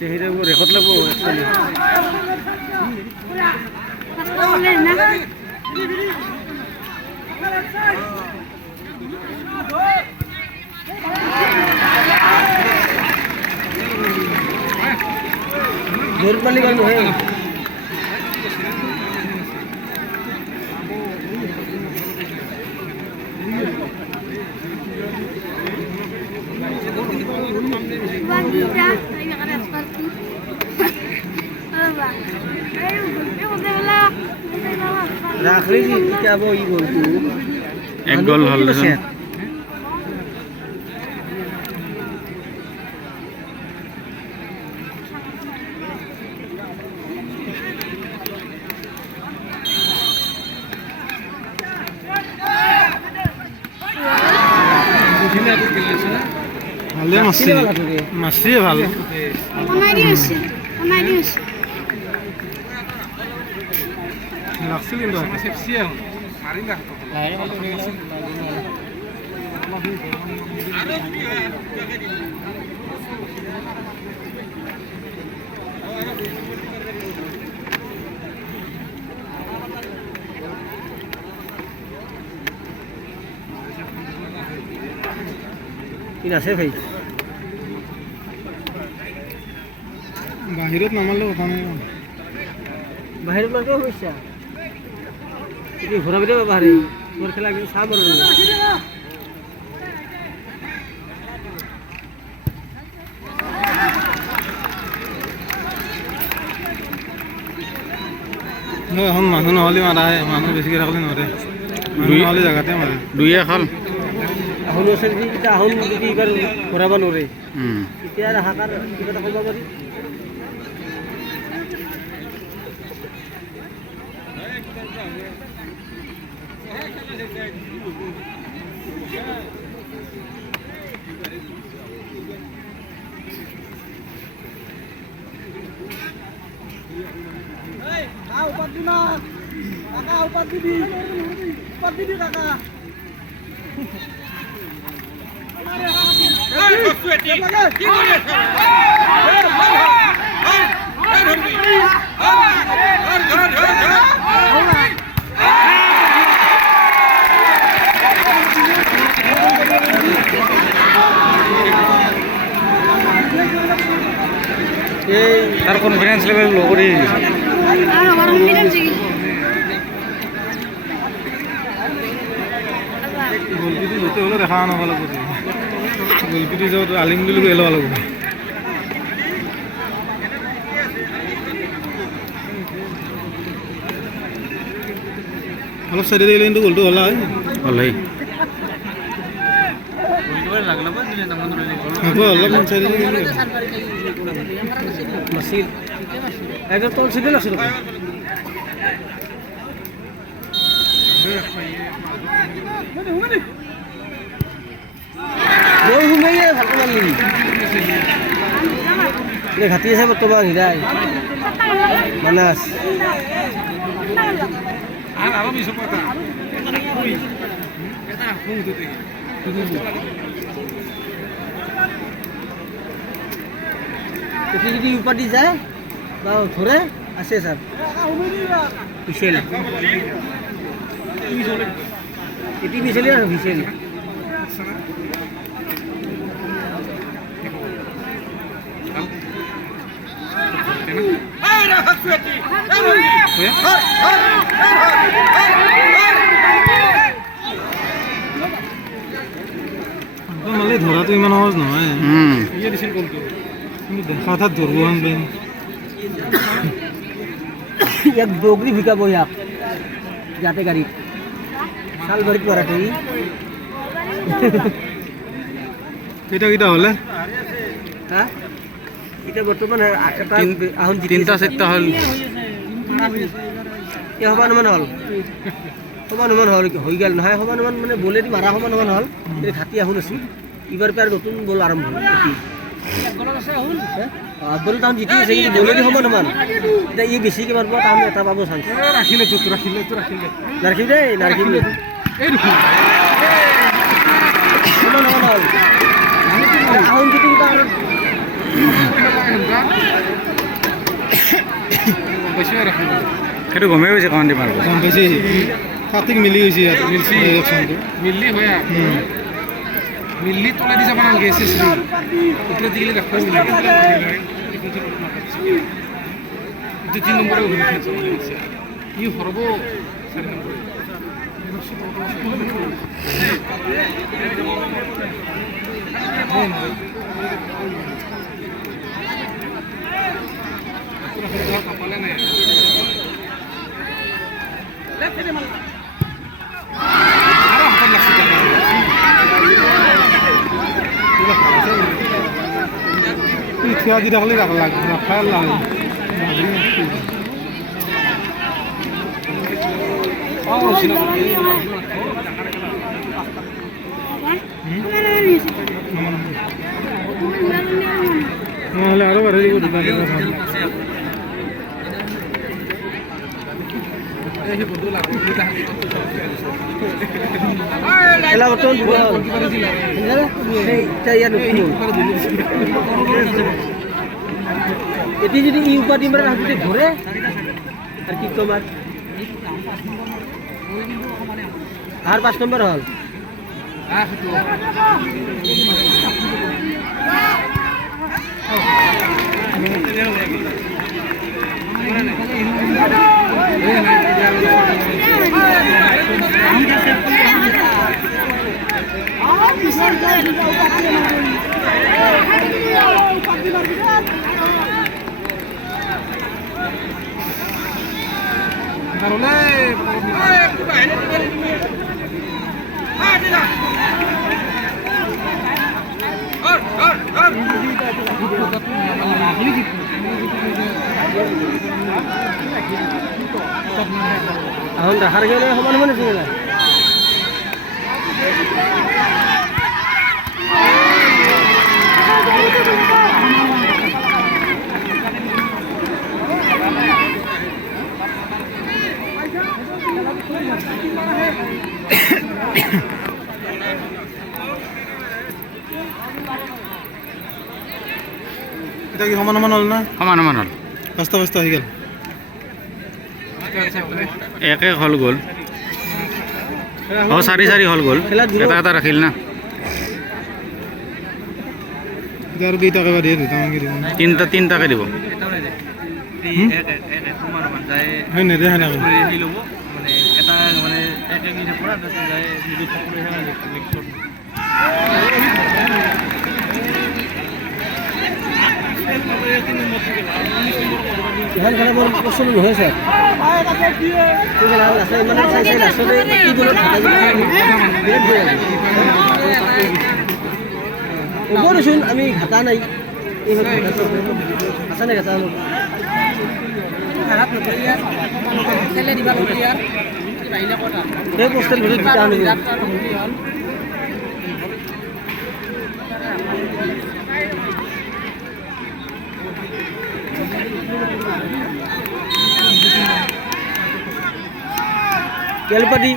সেইটা রেকর্ড লাগবো জোর পালি গেল হ্যাঁ রাখলি क्या वो ये गोल तू एक गोल हल ভালে মাছি মাছি ভাল লাগছিল কিন্তু সেপসিয়াল মারি না কিনা আছে ভাই বাহিৰত নামালো ওখানে বাহিৰত লাগে সমস্যা এই ঘোৰা বিৰে বাহিৰে তোৰ খেলা কিন্তু সামৰ এখন মানুহ নহ'লে মাৰা মানুহ বেছিকৈ ৰাখিলে নোৱাৰে মানুহ নহ'লে জেগাতে মাৰে দুই এখন আহুন আছে যদি আহুন যদি এইবাৰ ঘূৰাব নোৱাৰে তেতিয়া হাকাৰ কিবা এটা কৰিব পাৰি তার কনফিডেন্স লেভেল লো করে গোলকিটি যতে হলে দেখা নাপাব লাগবে গোলকিটি যত আলিম বুলি এলাব লাগবে অলপ চাইডে দিলে কিন্তু গোলটো হলা হলাই অলপ চাইডে দিলে মাসির একদম তোর সিধে লাগছিল গোল ঘুমে গিয়ে ভালকে মারলি রে ঘাটি আছে বর্তমান হীরাই মানাস আর আরো মিশো কথা এটা ফোন দিতে এটি যদি উপাধি যায় বা ধরে আছে স্যার ভিসেল এটি ভিসেলি আর ভিসেলি মানে ধরাটো ইমান সহজ নহয় ইয়ে দিছিল কোনটো কিন্তু দেখা তাত ধরবো আনবেন এক ডোগরি ভিকাবো ইয়াক যাতে গাড়ি সাল ভরিত মারাতে কেইটা কেইটা হলে হ্যাঁ এটা বর্তমান একটা আহুন তিনটা চারটা হল এ সমান হল সমান হল হৈ গেল নহয় সমান মানে বলেদি মাৰা সমান হল এই ঘাটি আহুন আছে এবাৰ পাৰ নতুন বল আৰম্ভ হল বল তাহন জিতি আছে কিন্তু বলেদি সমান এতিয়া ই বেছিকৈ মাৰিব তাহন এটা পাব চান্স ৰাখিলে নাৰখিব দেই নাৰখিব সমান হল আহুন জিতি সেইটো গমেই পাইছে কাৰণ দিমাৰ গম পাইছে কাটিক মিলি গৈছে ইয়াত ইলেকশ্যনটো মিল্লি হয় মিল্লি তোলা দি যাব নালাগে এছএছচি ওপৰত দিলে দেখুৱাই মিলি এইটো 3 নম্বৰৰ ই হৰব 4 নম্বৰ কাপালে নাই আৰু হাতত লাগছে থিয়া দি ৰাখলে ৰাখাই লাগে নহ'লে আৰু বাঢ়ি দিব খেলা বৰ্তমান এতিয়া যদি ই উপাধি মানে ৰাখোঁতে ধৰে আৰু কি ক'ম আৰু 5 নম্বৰ হ'ল এখন দেখাৰ গেলে সমান সমান আছে না এটা কি সমান সমান হ'ল না সমান সমান হ'ল পাঁচটা হৈ গ'ল এক হ'ল গ'ল 4 হ'ল গ'ল এটা এটা ৰাখিল না এতিয়া আৰু কেইটাকে বাঢ়িয়ে দুটামানকে দিব তিনিটাকে দিব হয় নেদে সেনেকৈ ইমান খেলা বৰ পচন্দ নহয় ছাৰ মানে চাই লাষ্টতে কি দলত হ'ব দেচোন আমি ঘাটা নাই এই আছে নে ঘাটা সেই পোষ্টেল ভিতৰত দুটা আনিব কেলপাতি